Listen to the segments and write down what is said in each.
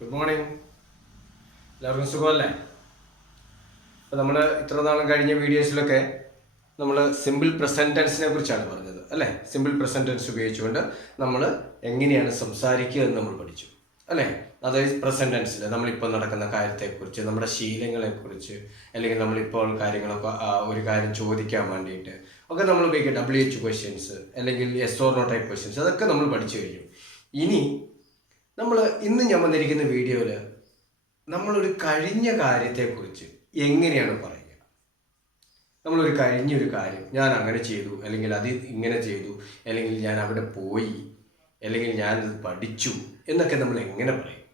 Good morning. എല്ലാവർക്കും സുഖമല്ലേ? അപ്പോൾ നമ്മൾ ഇത്ര നാളും കഴിഞ്ഞ വീഡിയോസിലൊക്കെ നമ്മൾ സിമ്പിൾ പ്രസൻറ്റ് ടെൻസിനെ കുറിച്ചാണ് പറഞ്ഞത് അല്ലേ? സിമ്പിൾ പ്രസൻറ്റ് ടെൻസ് ഉപയോഗിച്ചുകൊണ്ട് നമ്മൾ എങ്ങനെയാണ് സംസാരിക്കുക എന്ന് നമ്മൾ പഠിച്ചു അല്ലേ? അതായത് പ്രസൻറ്റ് ടെൻസിൽ നമ്മളിപ്പോൾ നടക്കുന്ന കാര്യത്തെക്കുറിച്ച്, നമ്മുടെ ശീലങ്ങളെക്കുറിച്ച്, അല്ലെങ്കിൽ നമ്മളിപ്പോൾ കാര്യങ്ങളൊക്കെ ഒരു കാര്യം ചോദിക്കാൻ വേണ്ടിയിട്ട് ഒക്കെ നമ്മൾ ഉപയോഗിക്കുക WH ക്വസ്റ്റ്യൻസ് അല്ലെങ്കിൽ yes or no type questions, അതൊക്കെ നമ്മൾ പഠിച്ചു കഴിഞ്ഞു. ഇനി ഇന്ന് ഞാൻ വന്നിരിക്കുന്ന വീഡിയോയിൽ നമ്മളൊരു കഴിഞ്ഞ കാര്യത്തെക്കുറിച്ച് എങ്ങനെയാണ് പറയുക. നമ്മളൊരു കഴിഞ്ഞൊരു കാര്യം, ഞാൻ അങ്ങനെ ചെയ്തു, അല്ലെങ്കിൽ അത് ഇങ്ങനെ ചെയ്തു, അല്ലെങ്കിൽ ഞാൻ അവിടെ പോയി, അല്ലെങ്കിൽ ഞാനത് പഠിച്ചു എന്നൊക്കെ നമ്മൾ എങ്ങനെ പറയും?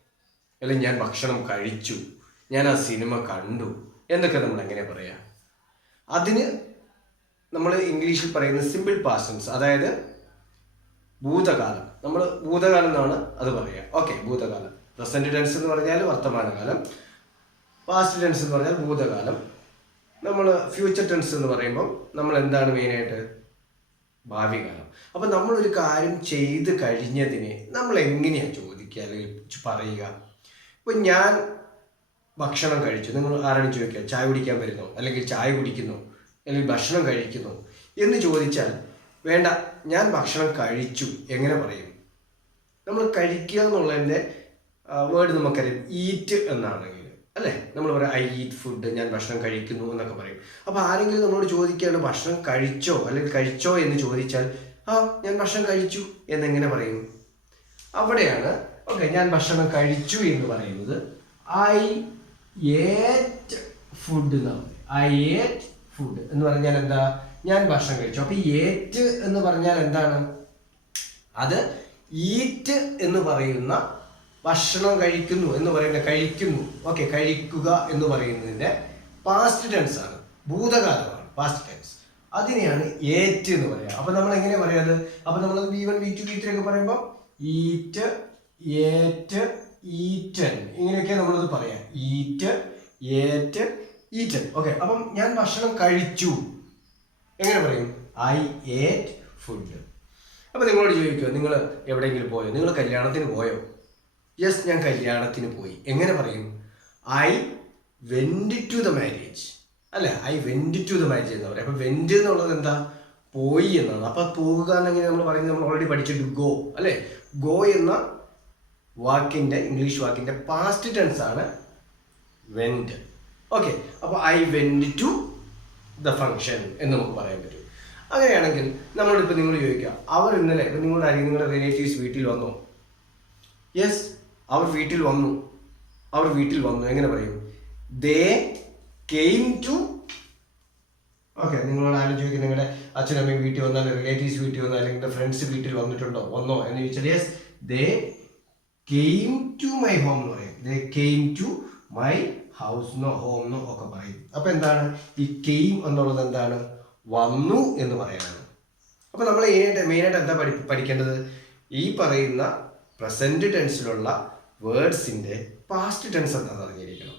അല്ലെങ്കിൽ ഞാൻ ഭക്ഷണം കഴിച്ചു, ഞാൻ ആ സിനിമ കണ്ടു എന്നൊക്കെ നമ്മൾ എങ്ങനെ പറയാം? അതിന് നമ്മൾ ഇംഗ്ലീഷിൽ പറയുന്ന സിമ്പിൾ പാസ്റ്റ് ടെൻസ്, അതായത് ഭൂതകാലം. നമ്മൾ ഭൂതകാലം എന്നാണ് അത് പറയുക. ഓക്കെ, ഭൂതകാലം. പ്രസൻറ്റ് ടെൻസ് എന്ന് പറഞ്ഞാൽ വർത്തമാനകാലം, പാസ്റ്റ് ടെൻസ് എന്ന് പറഞ്ഞാൽ ഭൂതകാലം. നമ്മൾ ഫ്യൂച്ചർ ടെൻസ് എന്ന് പറയുമ്പോൾ നമ്മൾ എന്താണ് മെയിനായിട്ട്? ഭാവികാലം. അപ്പം നമ്മളൊരു കാര്യം ചെയ്ത് കഴിഞ്ഞതിനെ നമ്മൾ എങ്ങനെയാണ് ചോദിക്കുക അല്ലെങ്കിൽ പറയുക? ഇപ്പം ഞാൻ ഭക്ഷണം കഴിച്ചു, നിങ്ങൾ ആരാണ് ചോദിക്കുക? ചായ കുടിക്കാൻ വരുന്നോ, അല്ലെങ്കിൽ ചായ കുടിക്കുന്നോ, അല്ലെങ്കിൽ ഭക്ഷണം കഴിക്കുന്നോ എന്ന് ചോദിച്ചാൽ വേണ്ട, ഞാൻ ഭക്ഷണം കഴിച്ചു എങ്ങനെ പറയും? നമ്മൾ കഴിക്കുക എന്നുള്ളതിൻ്റെ വേർഡ് നമുക്കറിയാം, ഈറ്റ് എന്നാണെങ്കിൽ അല്ലേ? നമ്മൾ പറയാം ഐ ഈറ്റ് ഫുഡ്, ഞാൻ ഭക്ഷണം കഴിക്കുന്നു എന്നൊക്കെ പറയും. അപ്പോൾ ആരെങ്കിലും നമ്മളോട് ചോദിക്കുകയാണ് ഭക്ഷണം കഴിച്ചോ അല്ലെങ്കിൽ കഴിച്ചോ എന്ന് ചോദിച്ചാൽ ഞാൻ ഭക്ഷണം കഴിച്ചു എന്നെങ്ങനെ പറയും? അവിടെയാണ് ഓക്കെ, ഞാൻ ഭക്ഷണം കഴിച്ചു എന്ന് പറയുന്നത് ഐ ഏറ്റ് ഫുഡ് എന്നാണ്. ഐ ഏറ്റ് ഫുഡ് എന്ന് പറഞ്ഞാൽ എന്താ? ഞാൻ ഭക്ഷണം കഴിച്ചു. അപ്പോൾ ഏറ്റ് എന്ന് പറഞ്ഞാൽ എന്താണ്? അത് ഈറ്റ് എന്ന് പറയുന്ന ഭക്ഷണം കഴിക്കുന്നു എന്ന് പറയുന്ന കഴിക്കുന്നു, ഓക്കെ, കഴിക്കുക എന്ന് പറയുന്നതിൻ്റെ പാസ്റ്റ് ടെൻസ് ആണ്, ഭൂതകാലമാണ് പാസ്റ്റ് ടെൻസ്. അതിനെയാണ് ഏറ്റ് എന്ന് പറയുക. അപ്പം നമ്മൾ എങ്ങനെ പറയാത്? അപ്പം നമ്മൾ V1 V2 V3 ഒക്കെ പറയുമ്പോൾ ഈറ്റ്, ഏറ്റ്, ഈറ്റൻ, ഇങ്ങനെയൊക്കെ നമ്മളത് പറയാം. ഈറ്റ്, ഏറ്റ്, ഈറ്റൻ. ഓക്കെ, അപ്പം ഞാൻ ഭക്ഷണം കഴിച്ചു എങ്ങനെ പറയും? I ate food. അപ്പോൾ നിങ്ങളോട് ചോദിക്കുമോ, നിങ്ങൾ എവിടെയെങ്കിലും പോയോ? നിങ്ങൾ കല്യാണത്തിന് പോയോ? യെസ്, ഞാൻ കല്യാണത്തിന് പോയി. എങ്ങനെ പറയും? I went to the marriage അല്ലേ? I went to the marriage എന്ന് പറയും. അപ്പോൾ വെൻറ്റ് എന്നുള്ളത് എന്താ? പോയി എന്നാണ്. അപ്പോൾ പോകുക എന്നെങ്ങനെ നമ്മൾ പറയുന്നത്? നമ്മൾ ഓൾറെഡി പഠിച്ചിട്ട് ഗോ അല്ലേ? ഗോ എന്ന വാക്കിൻ്റെ, ഇംഗ്ലീഷ് വാക്കിൻ്റെ പാസ്റ്റ് ടെൻസ് ആണ് വെൻറ്റ്. ഓക്കെ, അപ്പോൾ I went to the function എന്ന് നമുക്ക് പറയാൻ പറ്റും. അങ്ങനെയാണെങ്കിൽ നമ്മളിപ്പോൾ നിങ്ങൾ ചോദിക്കുക, അവർ ഇന്നലെ ഇപ്പം നിങ്ങളുടെ റിലേറ്റീവ്സ് വീട്ടിൽ വന്നോ? യെസ്, അവർ വീട്ടിൽ വന്നു. അവർ വീട്ടിൽ വന്നു എങ്ങനെ പറയും? They came to. ഓക്കെ, നിങ്ങളോട് ആരും ചോദിക്കുക നിങ്ങളുടെ അച്ഛനമ്മയും വീട്ടിൽ വന്നാൽ, റിലേറ്റീവ്സ് വീട്ടിൽ വന്നാൽ, അല്ലെങ്കിൽ ഫ്രണ്ട്സ് വീട്ടിൽ വന്നോ എന്ന് ചോദിച്ചാൽ yes, they came to my home എന്ന് പറയും. They came to my house home ഒക്കെ പറയും. അപ്പം എന്താണ് ഈ കെയിം എന്നുള്ളത്? എന്താണ്? വന്നു എന്ന് പറയാനാണ്. അപ്പോൾ നമ്മൾ മെയിനായിട്ട് എന്താ പഠിക്കേണ്ടത്? ഈ പറയുന്ന പ്രസൻറ്റ് ടെൻസിലുള്ള വേർഡ്സിൻ്റെ പാസ്റ്റ് ടെൻസ് എന്താണെന്ന് അറിഞ്ഞിരിക്കണം.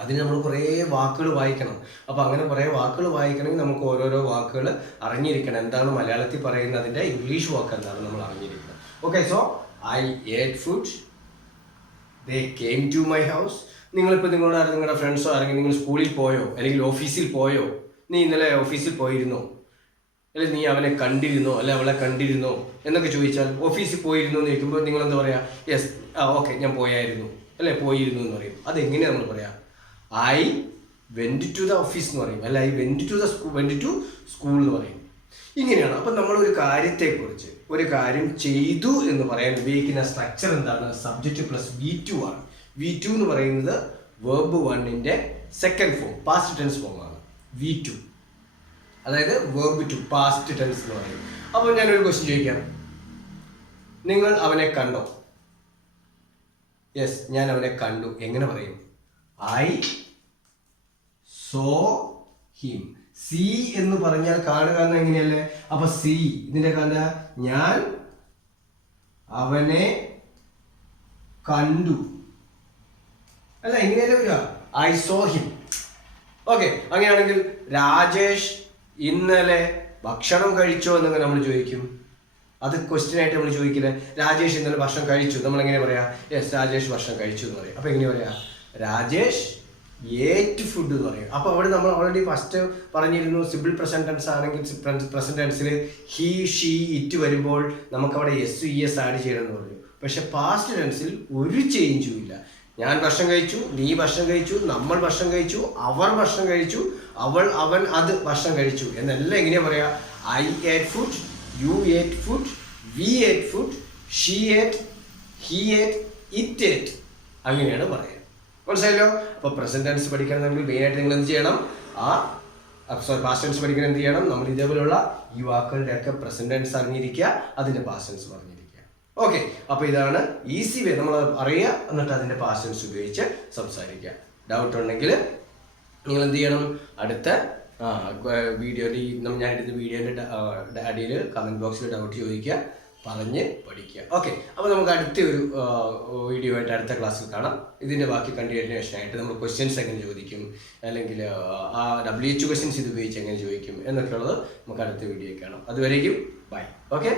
അതിന് നമ്മൾ കുറേ വാക്കുകൾ വായിക്കണം. അപ്പോൾ അങ്ങനെ കുറേ വാക്കുകൾ വായിക്കണമെങ്കിൽ നമുക്ക് ഓരോരോ വാക്കുകൾ അറിഞ്ഞിരിക്കണം. എന്താണ് മലയാളത്തിൽ പറയുന്നത്, അതിൻ്റെ ഇംഗ്ലീഷ് വാക്ക് എന്താണ് നമ്മൾ അറിഞ്ഞിരിക്കണം. Okay, so I ate food, they came to my house. നിങ്ങളിപ്പോൾ നിങ്ങളുടെ ഫ്രണ്ട്സോ അല്ലെങ്കിൽ നിങ്ങൾ സ്കൂളിൽ പോയോ അല്ലെങ്കിൽ ഓഫീസിൽ പോയോ? നീ ഇന്നലെ ഓഫീസിൽ പോയിരുന്നോ? അല്ലെങ്കിൽ നീ അവനെ കണ്ടിരുന്നോ അല്ലെ അവളെ കണ്ടിരുന്നോ എന്നൊക്കെ ചോദിച്ചാൽ, ഓഫീസിൽ പോയിരുന്നോ എന്ന് ചോദിക്കുമ്പോൾ നിങ്ങൾ എന്താ പറയുക? യെസ്, ഓക്കെ, ഞാൻ പോയായിരുന്നു അല്ലെ, പോയിരുന്നു എന്ന് പറയും. അതെങ്ങനെയാണ് നമ്മൾ പറയാം? I went to the office എന്ന് പറയും, അല്ല ഐ വെൻറ്റ് ടു സ്കൂൾ എന്ന് പറയും. ഇങ്ങനെയാണ്. അപ്പം നമ്മളൊരു കാര്യത്തെക്കുറിച്ച്, ഒരു കാര്യം ചെയ്തു എന്ന് പറയാൻ ഉപയോഗിക്കുന്ന സ്ട്രക്ചർ എന്താണ്? സബ്ജക്റ്റ് പ്ലസ് V2 ആണ്. V2 എന്ന് പറയുന്നത് വേർബ് 1ന്റെ സെക്കൻഡ് ഫോം, പാസ്റ്റ് ടെൻസ് ഫോമാണ് V2, അതായത് വേർബ് 2 പാസ്റ്റ് ടെൻസ് എന്ന് പറയും. അപ്പോൾ ഞാനൊരു ക്വസ്റ്റ്യൻ ചോദിക്കാം, നിങ്ങൾ അവനെ കണ്ടോ? യെസ്, ഞാൻ അവനെ കണ്ടു. എങ്ങനെ പറയും? I saw him. സീ എന്ന് പറഞ്ഞാൽ കാണുക എന്ന് എങ്ങനെയല്ലേ? അപ്പൊ സീ ഇതിന്റെ കണ്ട, ഞാൻ അവനെ കണ്ടു അല്ല, എങ്ങനെയല്ലേ വരിക? I saw him. ഓക്കെ, അങ്ങനെയാണെങ്കിൽ രാജേഷ് ഇന്നലെ ഭക്ഷണം കഴിച്ചോ എന്നൊക്കെ നമ്മൾ ചോദിക്കും. അത് ക്വസ്റ്റ്യൻ ആയിട്ട് നമ്മൾ ചോദിക്കില്ലേ, രാജേഷ് ഇന്നലെ ഭക്ഷണം കഴിച്ചു, നമ്മളെങ്ങനെ പറയാ, യെസ് രാജേഷ് ഭക്ഷണം കഴിച്ചു എന്ന് പറയും. അപ്പോൾ എങ്ങനെ പറയാ, രാജേഷ് ഏറ്റ് ഫുഡ് എന്ന് പറയും. അപ്പോൾ അവിടെ നമ്മൾ ഓൾറെഡി ഫസ്റ്റ് പറഞ്ഞിരുന്നു, സിമ്പിൾ പ്രസന്റ് ടെൻസ് ആണെങ്കിൽ പ്രസന്റ് ടെൻസിൽ ഹി ഷീ ഇറ്റ് വരുമ്പോൾ നമുക്കവിടെ എസ് ഇ എസ് ആഡ് ചെയ്യണം എന്ന് പറഞ്ഞു. പക്ഷെ പാസ്റ്റ് ടെൻസിൽ ഒരു ചേഞ്ചും ഇല്ല. ഞാൻ ഭക്ഷണം കഴിച്ചു, നീ ഭക്ഷണം കഴിച്ചു, നമ്മൾ ഭക്ഷണം കഴിച്ചു, അവർ ഭക്ഷണം കഴിച്ചു, അവൾ അവൻ അത് ഭക്ഷണം കഴിച്ചു എന്നെല്ലാം എങ്ങനെയാ പറയാ, ഐ ഏറ്റ് ഫുഡ്, യു ഏറ്റ് ഫുഡ്, വി ഏറ്റ് ഫുഡ്, ഷീ ഏറ്റ്, ഹി ഏറ്റ്, ഇറ്റ് ഏറ്റ്, അങ്ങനെയാണ് പറയുക. മനസ്സിലായല്ലോ? അപ്പോൾ പ്രസന്റ് ടെൻസ് പഠിക്കണമെങ്കിൽ മെയിനായിട്ട് നിങ്ങൾ എന്ത് ചെയ്യണം, പാസ്റ്റ് ടെൻസ് പഠിക്കാൻ എന്ത് ചെയ്യണം, നമ്മൾ ഇതേപോലുള്ള ഈ വാക്കുകളുടെ ഒക്കെ പ്രസന്റ് ടെൻസ് അറിഞ്ഞിരിക്കുക, അതിന്റെ പാസ്റ്റ് ടെൻസ് പറഞ്ഞിരിക്കുക. ഓക്കെ, അപ്പോൾ ഇതാണ് ഈസി വേ, നമ്മൾ അറിയുക എന്നിട്ട് അതിന്റെ പാസ്റ്റ് ടെൻസ് ഉപയോഗിച്ച് സംസാരിക്കുക. ഡൗട്ട് ഉണ്ടെങ്കിൽ നിങ്ങൾ എന്ത് ചെയ്യണം, അടുത്ത വീഡിയോയിൽ ഞാൻ എടുത്ത വീഡിയോൻ്റെ അടിയിൽ കമൻറ്റ് ബോക്സിൽ ഡൗട്ട് ചോദിക്കുക, പറഞ്ഞ് പഠിക്കുക. ഓക്കെ, അപ്പോൾ നമുക്ക് അടുത്ത ഒരു വീഡിയോ ആയിട്ട് അടുത്ത ക്ലാസ്സിൽ കാണാം. ഇതിൻ്റെ ബാക്കി കണ്ടിന്യൂഷൻ ആയിട്ട് നമ്മൾ ക്വസ്റ്റ്യൻസ് എങ്ങനെ ചോദിക്കും, അല്ലെങ്കിൽ ആ WH ക്വസ്റ്റ്യൻസ് ഇത് ഉപയോഗിച്ച് എങ്ങനെ ചോദിക്കും എന്നൊക്കെയുള്ളത് നമുക്ക് അടുത്ത വീഡിയോയിൽ കാണാം. അതുവരേക്കും ബൈ. ഓക്കെ.